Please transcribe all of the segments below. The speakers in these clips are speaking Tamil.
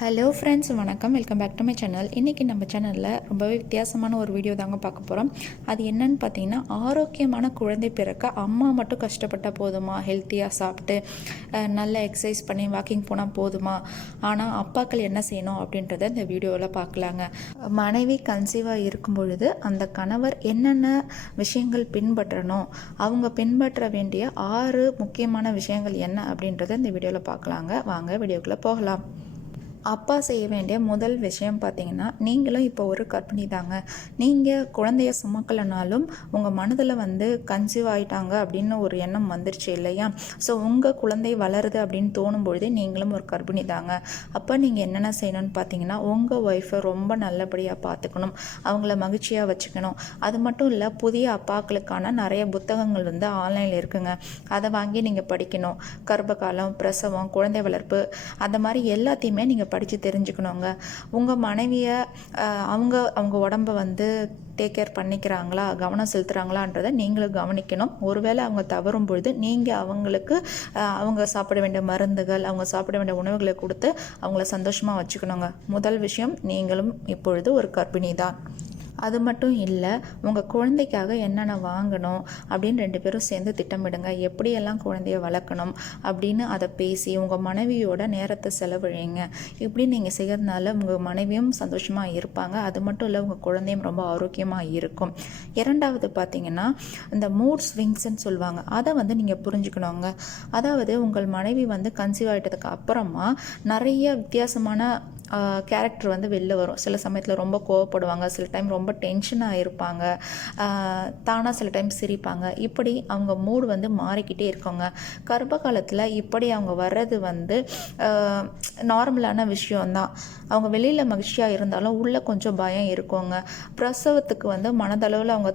ஹலோ ஃப்ரெண்ட்ஸ், வணக்கம். Welcome back to my channel. இன்றைக்கி நம்ம சேனலில் ரொம்பவே வித்தியாசமான ஒரு வீடியோ தாங்க பார்க்க போகிறோம். அது என்னன்னு பார்த்தீங்கன்னா, ஆரோக்கியமான குழந்தை பிறக்க அம்மா மட்டும் கஷ்டப்பட்டால் போதுமா, ஹெல்த்தியாக சாப்பிட்டு நல்ல எக்ஸசைஸ் பண்ணி வாக்கிங் போனால் போதுமா, ஆனால் அப்பாக்கள் என்ன செய்யணும் அப்படின்றத இந்த வீடியோவில் பார்க்கலாங்க. மனைவி கன்சீவாக இருக்கும் பொழுது அந்த கணவர் என்னென்ன விஷயங்கள் பின்பற்றணும், அவங்க பின்பற்ற வேண்டிய 6 முக்கியமான விஷயங்கள் என்ன அப்படின்றத இந்த வீடியோவில் பார்க்கலாங்க. வாங்க வீடியோக்குள்ளே போகலாம். அப்பா செய்ய வேண்டிய முதல் விஷயம் பார்த்தீங்கன்னா, நீங்களும் இப்போ ஒரு கர்ப்பிணி தாங்க. நீங்கள் குழந்தைய சுமக்கலைனாலும் உங்கள் மனதில் கன்சீவ் ஆகிட்டாங்க அப்படின்னு ஒரு எண்ணம் வந்துருச்சு இல்லையா? ஸோ உங்கள் குழந்தை வளருது அப்படின்னு தோணும் பொழுதே நீங்களும் ஒரு கர்ப்பிணி தாங்க. அப்போ நீங்கள் என்னென்ன செய்யணும்னு பார்த்தீங்கன்னா, உங்கள் ஒய்ஃபை ரொம்ப நல்லபடியாக பார்த்துக்கணும், அவங்கள மகிழ்ச்சியாக வச்சுக்கணும். அது மட்டும் இல்லை, புதிய அப்பாக்களுக்கான நிறைய புத்தகங்கள் ஆன்லைனில் இருக்குங்க. அதை வாங்கி நீங்கள் படிக்கணும். கர்ப்பகாலம், பிரசவம், குழந்தை வளர்ப்பு, அந்த மாதிரி எல்லாத்தையுமே நீங்கள் படித்து தெரிஞ்சுக்கணுங்க. உங்கள் மனைவியை அவங்க உடம்பை டேக் கேர் பண்ணிக்கிறாங்களா, கவனம் செலுத்துகிறாங்களான்றதை நீங்களும் கவனிக்கணும். ஒருவேளை அவங்க தவறும் பொழுது நீங்கள் அவங்களுக்கு அவங்க சாப்பிட வேண்டிய மருந்துகள், அவங்க சாப்பிட வேண்டிய உணவுகளை கொடுத்து அவங்கள சந்தோஷமாக வச்சுக்கணுங்க. முதல் விஷயம், நீங்களும் இப்பொழுது ஒரு கர்ப்பிணி தான். அது மட்டும் இல்லை, உங்கள் குழந்தைக்காக என்னென்ன வாங்கணும் அப்படின்னு 2 பேரும் சேர்ந்து திட்டமிடுங்க. எப்படியெல்லாம் குழந்தைய வளர்க்கணும் அப்படின்னு அதை பேசி உங்கள் மனைவியோட நேரத்தை செலவழிங்க. இப்படி நீங்கள் செய்கிறதுனால உங்கள் மனைவியும் சந்தோஷமாக இருப்பாங்க. அது மட்டும் இல்லை, உங்கள் குழந்தையும் ரொம்ப ஆரோக்கியமாக இருக்கும். 2வது பார்த்தீங்கன்னா, இந்த மூட் ஸ்விங்ஸ்ன்னு சொல்லுவாங்க, அதை நீங்கள் புரிஞ்சுக்கணுங்க. அதாவது உங்கள் மனைவி கன்சீவ் ஆகிட்டதுக்கு அப்புறமா நிறைய வித்தியாசமான கேரக்டர் வெளில வரும். சில சமயத்தில் ரொம்ப கோவப்படுவாங்க, சில டைம் ரொம்ப டென்ஷனாக இருப்பாங்க, தானாக சில டைம் சிரிப்பாங்க. இப்படி அவங்க மூடு மாறிக்கிட்டே இருக்கோங்க. கர்ப்ப காலத்தில் இப்படி அவங்க வர்றது நார்மலான விஷயம்தான். அவங்க வெளியில் மகிழ்ச்சியாக இருந்தாலும் உள்ளே கொஞ்சம் பயம் இருக்குங்க. பிரசவத்துக்கு மனதளவில் அவங்க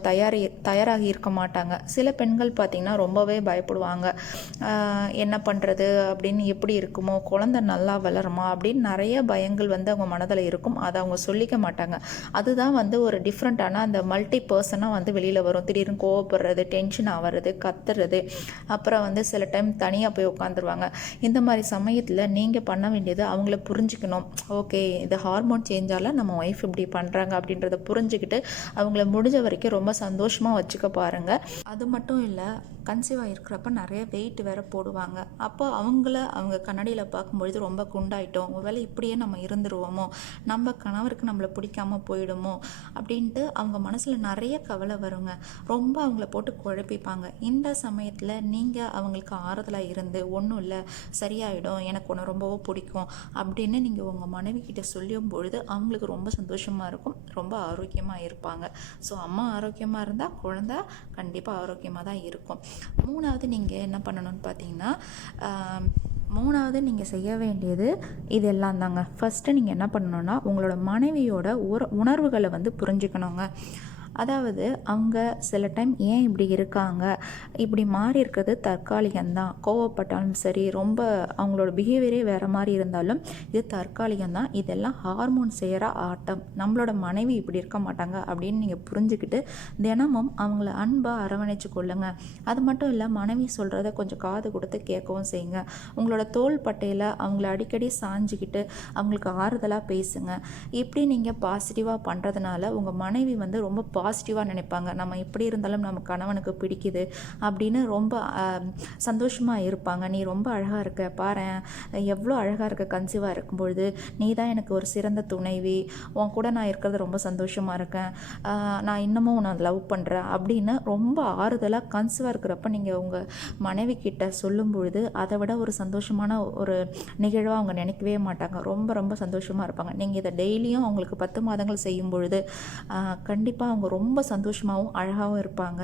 தயாராகி இருக்க மாட்டாங்க. சில பெண்கள் பார்த்திங்கன்னா ரொம்பவே பயப்படுவாங்க. என்ன பண்ணுறது அப்படின்னு, எப்படி இருக்குமோ, குழந்தை நல்லா வளருமா அப்படின்னு நிறைய பயங்கள் அவங்க மனதில் இருக்கும். அதை அவங்க சொல்லிக்க மாட்டாங்க. அதுதான் ஒரு டிஃப்ரெண்ட்டான அந்த மல்டி பர்சனாக வெளியில் வரும். திடீர்னு கோவப்படுறது, டென்ஷன் ஆகிறது, கத்துறது, அப்புறம் சில டைம் தனியாக போய் உட்காந்துருவாங்க. இந்த மாதிரி சமயத்தில் நீங்கள் பண்ண வேண்டியது அவங்கள புரிஞ்சுக்கணும். ஓகே, இது ஹார்மோன் சேஞ்சால் நம்ம ஒய்ஃப் இப்படி பண்ணுறாங்க அப்படின்றத புரிஞ்சுக்கிட்டு அவங்கள முடிஞ்ச வரைக்கும் ரொம்ப சந்தோஷமாக வச்சுக்க பாருங்கள். அது மட்டும் இல்லை, கன்சீவாக இருக்கிறப்ப நிறைய வெயிட் வேறு போடுவாங்க. அப்போ அவங்க கண்ணாடியில் பார்க்கும்பொழுது ரொம்ப குண்டாயிட்டோம், ஒருவேளை இப்படியே நம்ம இருந்துருவோமோ, நம்ம கணவருக்கு நம்மளை பிடிக்காம போயிடுமோ அப்படின்ட்டு அவங்க மனசில் நிறைய கவலை வருங்க. ரொம்ப அவங்கள போட்டு குழப்பிப்பாங்க. இந்த சமயத்தில் நீங்கள் அவங்களுக்கு ஆறுதலாக இருந்து, ஒன்றும் இல்லை, சரியாயிடும், எனக்கு ஒன்று ரொம்பவோ பிடிக்கும் அப்படின்னு நீங்கள் உங்கள் மனைவி கிட்ட சொல்லும் பொழுது அவங்களுக்கு ரொம்ப சந்தோஷமாக இருக்கும், ரொம்ப ஆரோக்கியமாக இருப்பாங்க. ஸோ அம்மா ஆரோக்கியமாக இருந்தால் குழந்தை கண்டிப்பாக ஆரோக்கியமாக தான் இருக்கும். 3வது நீங்கள் என்ன பண்ணணும்னு பார்த்தீங்கன்னா, 3வது நீங்கள் செய்ய வேண்டியது இதெல்லாம் தாங்க. ஃபஸ்ட்டு நீங்கள் என்ன பண்ணணுன்னா, உங்களோட மனைவியோட உணர்வுகளை புரிஞ்சுக்கணுங்க. அதாவது அவங்க சில டைம் ஏன் இப்படி இருக்காங்க, இப்படி மாறி இருக்கிறது தற்காலிகம்தான். கோவப்பட்டாலும் சரி, ரொம்ப அவங்களோட பிஹேவியரே வேறு மாதிரி இருந்தாலும் இது தற்காலிகம்தான். இதெல்லாம் ஹார்மோன் செய்கிற ஆட்டம். நம்மளோட மனைவி இப்படி இருக்க மாட்டாங்க அப்படின்னு நீங்கள் புரிஞ்சுக்கிட்டு தினமும் அவங்கள அன்பாக அரவணைச்சு கொள்ளுங்க. அது மட்டும் இல்லை, மனைவி சொல்கிறத கொஞ்சம் காது கொடுத்து கேட்கவும் செய்யுங்க. உங்களோட தோள் பட்டையில் அவங்கள அடிக்கடி சாஞ்சிக்கிட்டு அவங்களுக்கு ஆறுதலாக பேசுங்க. இப்படி நீங்கள் பாசிட்டிவாக பண்ணுறதுனால உங்கள் மனைவி ரொம்ப பாசிட்டிவாக நினைப்பாங்க. நம்ம எப்படி இருந்தாலும் நம்ம கணவனுக்கு பிடிக்குது அப்படின்னு ரொம்ப சந்தோஷமாக இருப்பாங்க. நீ ரொம்ப அழகாக இருக்க, பாரேன் எவ்வளோ அழகாக இருக்க, கன்சீவாக இருக்கும்பொழுது நீ தான் எனக்கு ஒரு சிறந்த துணைவி, உன் கூட நான் இருக்கிறது ரொம்ப சந்தோஷமாக இருக்கேன், நான் இன்னமும் உன்னை லவ் பண்ணுறேன் அப்படின்னு ரொம்ப ஆறுதலாக கன்சீவாக இருக்கிறப்ப நீங்கள் உங்கள் மனைவி கிட்ட சொல்லும் பொழுது அதை விட ஒரு சந்தோஷமான ஒரு நிகழ்வாக அவங்க நினைக்கவே மாட்டாங்க. ரொம்ப ரொம்ப சந்தோஷமாக இருப்பாங்க. நீங்கள் இதை டெய்லியும் அவங்களுக்கு 10 மாதங்கள் செய்யும் பொழுது கண்டிப்பாக அவங்க ரொம்ப சந்தோஷமாகவும் அழகாகவும் இருப்பாங்க.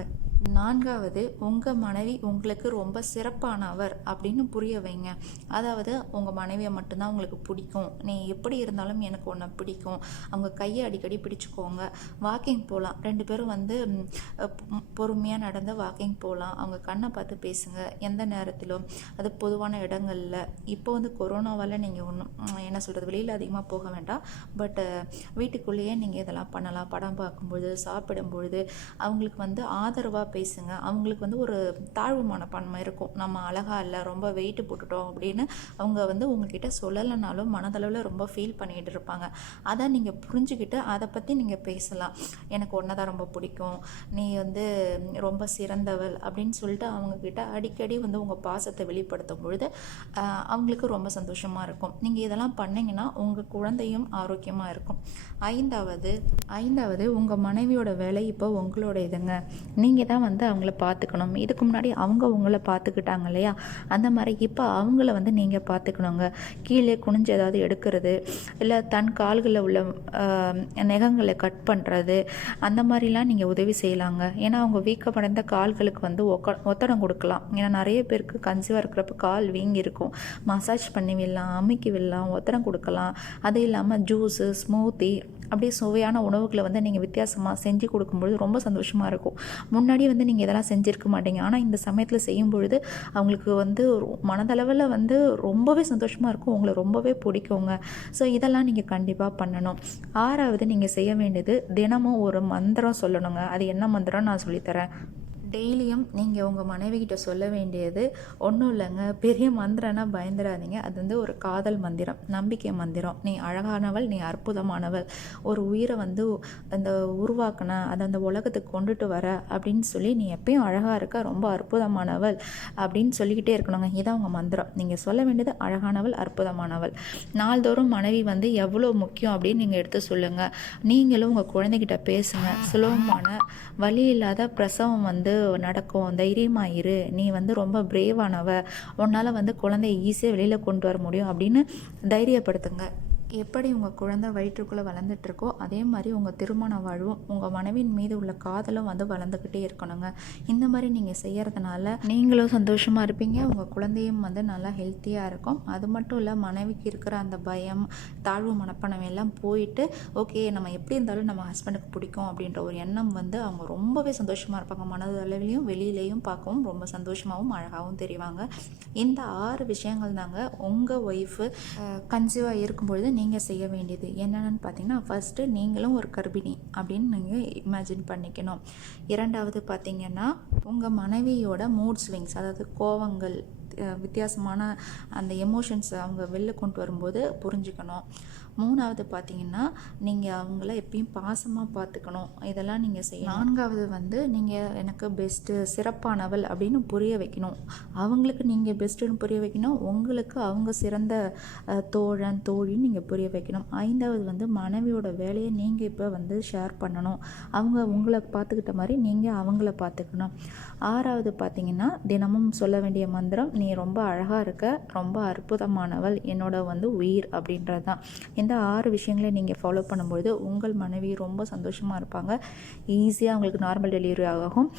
4வது, உங்கள் மனைவி உங்களுக்கு ரொம்ப சிறப்பானவர் அப்படின்னு புரிய வைங்க. அதாவது உங்கள் மனைவியை மட்டும்தான் உங்களுக்கு பிடிக்கும், நீ எப்படி இருந்தாலும் எனக்கு ஒன்றை பிடிக்கும். அவங்க கையை அடிக்கடி பிடிச்சிக்கோங்க. வாக்கிங் போகலாம், 2 பேரும் பொறுமையாக நடந்து வாக்கிங் போகலாம். அவங்க கண்ணை பார்த்து பேசுங்க எந்த நேரத்திலும். அது பொதுவான இடங்களில். இப்போ கொரோனாவால் நீங்கள் ஒன்றும் என்ன சொல்கிறது, வெளியில் அதிகமாக போக வேண்டாம். பட் வீட்டுக்குள்ளேயே நீங்கள் இதெல்லாம் பண்ணலாம். படம் பார்க்கும்பொழுது, சாப்பிடும்பொழுது அவங்களுக்கு ஆதரவாக பேசுங்க. அவங்களுக்கு வந்து ஒரு தாழ்வு மனப்பான்மை இருக்கும். நம்ம அழகா இல்ல, ரொம்ப வெயிட் போட்டுட்டோம் அப்படின்னு அவங்க வந்து உங்ககிட்ட சொல்லலைனாலும் மனதளவில் ரொம்ப ஃபீல் பண்ணிகிட்டு இருப்பாங்க. அதை நீங்கள் புரிஞ்சுக்கிட்டு அதை பற்றி நீங்கள் பேசலாம். எனக்கு ஒன்றை தான் ரொம்ப பிடிக்கும், நீ வந்து ரொம்ப சிறந்தவள் அப்படின்னு சொல்லிட்டு அவங்கக்கிட்ட அடிக்கடி வந்து உங்கள் பாசத்தை வெளிப்படுத்தும் பொழுது அவங்களுக்கு ரொம்ப சந்தோஷமாக இருக்கும். நீங்கள் இதெல்லாம் பண்ணிங்கன்னா உங்கள் குழந்தையும் ஆரோக்கியமாக இருக்கும். ஐந்தாவது உங்கள் மனைவியோட வேலை இப்போ உங்களோட இதுங்க. நீங்கள் தான் வந்து அவங்கள பார்த்துக்கணும். இதுக்கு முன்னாடி அவங்க உங்களை பார்த்துக்கிட்டாங்க இல்லையா, அந்த மாதிரி இப்போ அவங்கள வந்து நீங்கள் பார்த்துக்கணுங்க. கீழே குனிஞ்சு ஏதாவது எடுக்கிறது, இல்லை தன் கால்களில் உள்ள நகங்களை கட் பண்ணுறது, அந்த மாதிரிலாம் நீங்கள் உதவி செய்யலாங்க. ஏன்னா அவங்க வீக்கமடைந்த கால்களுக்கு வந்து ஒத்தடம் கொடுக்கலாம். ஏன்னா நிறைய பேருக்கு கன்சீவாக இருக்கிறப்ப கால் வீங்கி இருக்கும். மசாஜ் பண்ணி விடலாம், அமுக்கி விடலாம், ஒத்தடம் கொடுக்கலாம். அது இல்லாமல் ஜூஸு, ஸ்மூத்தி, அப்படியே சுவையான உணவுகளை வந்து நீங்கள் வித்தியாசமாக செஞ்சு கொடுக்கும்பொழுது ரொம்ப சந்தோஷமாக இருக்கும். முன்னாடி வந்து நீங்கள் இதெல்லாம் செஞ்சுருக்க மாட்டீங்க, ஆனால் இந்த சமயத்தில் செய்யும் பொழுது அவங்களுக்கு வந்து மனதளவில் வந்து ரொம்பவே சந்தோஷமாக இருக்கும், உங்களை ரொம்பவே பிடிக்குங்க. ஸோ இதெல்லாம் நீங்கள் கண்டிப்பாக பண்ணணும். 6வது நீங்கள் செய்ய வேண்டியது, தினமும் ஒரு மந்திரம் சொல்லணுங்க. அது என்ன மந்திரம் நான் சொல்லித்தரேன். டெய்லியும் நீங்கள் உங்கள் மனைவிகிட்ட சொல்ல வேண்டியது ஒன்றும் இல்லைங்க, பெரிய மந்திரம்னா பயந்துடாதீங்க. அது வந்து ஒரு காதல் மந்திரம், நம்பிக்கை மந்திரம். நீ அழகானவள், நீ அற்புதமானவள், ஒரு உயிரை வந்து அந்த உருவாக்கின அதை அந்த உலகத்துக்கு கொண்டுட்டு வர அப்படின்னு சொல்லி, நீ எப்பயும் அழகாக இருக்க, ரொம்ப அற்புதமானவள் அப்படின்னு சொல்லிக்கிட்டே இருக்கணுங்க. இதான் உங்கள் மந்திரம். நீங்கள் சொல்ல வேண்டியது அழகானவள், அற்புதமானவள். நாள்தோறும் மனைவி வந்து எவ்வளோ முக்கியம் அப்படின்னு நீங்கள் எடுத்து சொல்லுங்கள். நீங்களும் உங்கள் குழந்தைகிட்ட பேசுங்க. சுலபமான வலி இல்லாத பிரசவம் வந்து நடக்கும், தைரியமாயிரு, நீ வந்து ரொம்ப பிரேவானவ, உன்னால் வந்து குழந்தைய ஈஸியாக வெளியில் கொண்டு வர முடியும் அப்படின்னு தைரியப்படுத்துங்க. எப்படி உங்கள் குழந்தை வயிற்றுக்குள்ளே வளர்ந்துட்டுருக்கோ அதே மாதிரி உங்கள் திருமண வாழ்வும் உங்கள் மனைவியின் மீது உள்ள காதலும் வந்து வளர்ந்துக்கிட்டே இருக்கணுங்க. இந்த மாதிரி நீங்கள் செய்கிறதுனால நீங்களும் சந்தோஷமாக இருப்பீங்க, உங்கள் குழந்தையும் வந்து நல்லா ஹெல்த்தியாக இருக்கும். அது மட்டும் இல்லை, மனைவிக்கு இருக்கிற அந்த பயம், தாழ்வு மனப்பான்மை எல்லாம் போயிட்டு, ஓகே நம்ம எப்படி இருந்தாலும் நம்ம ஹஸ்பண்டுக்கு பிடிக்கும் அப்படின்ற ஒரு எண்ணம் வந்து அவங்க ரொம்பவே சந்தோஷமாக இருப்பாங்க. மனதளவிலையும் வெளியிலையும் பார்க்கவும் ரொம்ப சந்தோஷமாகவும் அழகாகவும் தெரிவாங்க. இந்த 6 விஷயங்கள் தாங்க உங்கள் ஒய்ஃபு கன்சீவாக இருக்கும்பொழுது நீங்கள் செய்ய வேண்டியது. என்னென்னு பார்த்தீங்கன்னா, ஃபஸ்ட்டு நீங்களும் ஒரு கர்ப்பிணி அப்படின்னு நீங்கள் இமேஜின் பண்ணிக்கணும். 2வது பார்த்தீங்கன்னா, உங்கள் மனைவியோட மூட் ஸ்விங்ஸ், அதாவது கோவங்கள், வித்தியாசமான அந்த எமோஷன்ஸ் அவங்க வெளில கொண்டு வரும்போது புரிஞ்சுக்கணும். 3வது பார்த்தீங்கன்னா, நீங்கள் அவங்கள எப்பயும் பாசமாக பார்த்துக்கணும். இதெல்லாம் நீங்கள் செய்யணும். 4வது வந்து நீங்கள் எனக்கு பெஸ்ட்டு, சிறப்பானவள் அப்படின்னு புரிய வைக்கணும். அவங்களுக்கு நீங்கள் பெஸ்ட்டுன்னு புரிய வைக்கணும், உங்களுக்கு அவங்க சிறந்த தோழன், தோழின்னு நீங்கள் புரிய வைக்கணும். 5வது வந்து மனைவியோட வேலையை நீங்கள் இப்போ வந்து ஷேர் பண்ணணும். அவங்க உங்களை பார்த்துக்கிட்ட மாதிரி நீங்கள் அவங்கள பார்த்துக்கணும். 6வது பார்த்தீங்கன்னா, தினமும் சொல்ல வேண்டிய மந்திரம், நீ ரொம்ப அழகாக இருக்க, ரொம்ப அற்புதமானவள், என்னோட வந்து உயிர் அப்படின்றது தான். இந்த 6 விஷயங்களை நீங்கள் ஃபாலோ பண்ணும்பொழுது உங்கள் மனைவி ரொம்ப சந்தோஷமாக இருப்பாங்க. ஈஸியாக அவங்களுக்கு நார்மல் டெலிவரி ஆகும்.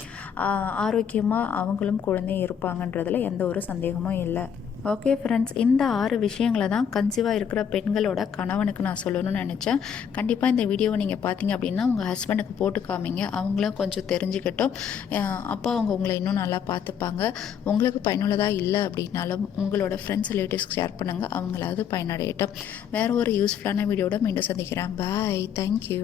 ஆரோக்கியமாக அவங்களும் குழந்தையும் இருப்பாங்கன்றதில் எந்த ஒரு சந்தேகமும் இல்லை. ஓகே ஃப்ரெண்ட்ஸ், இந்த 6 விஷயங்களை தான் கன்சீவாக இருக்கிற பெண்களோட கணவனுக்கு நான் சொல்லணும்னு நினச்சேன். கண்டிப்பாக இந்த வீடியோவை நீங்கள் பார்த்தீங்க அப்படின்னா உங்கள் ஹஸ்பண்டுக்கு போட்டு காமிங்க, அவங்களும் கொஞ்சம் தெரிஞ்சுக்கிட்டோம். அப்போ அவங்க உங்களை இன்னும் நல்லா பார்த்துப்பாங்க. உங்களுக்கு பயனுள்ளதாக இல்லை அப்படின்னாலும் உங்களோட ஃப்ரெண்ட்ஸ், ரிலேட்டிவ்ஸ்க்கு ஷேர் பண்ணுங்கள், அவங்களாவது பயனடையட்டும். வேறு ஒரு யூஸ்ஃபுல்லான வீடியோட மீண்டும் சந்திக்கிறேன். பாய், தேங்க்யூ.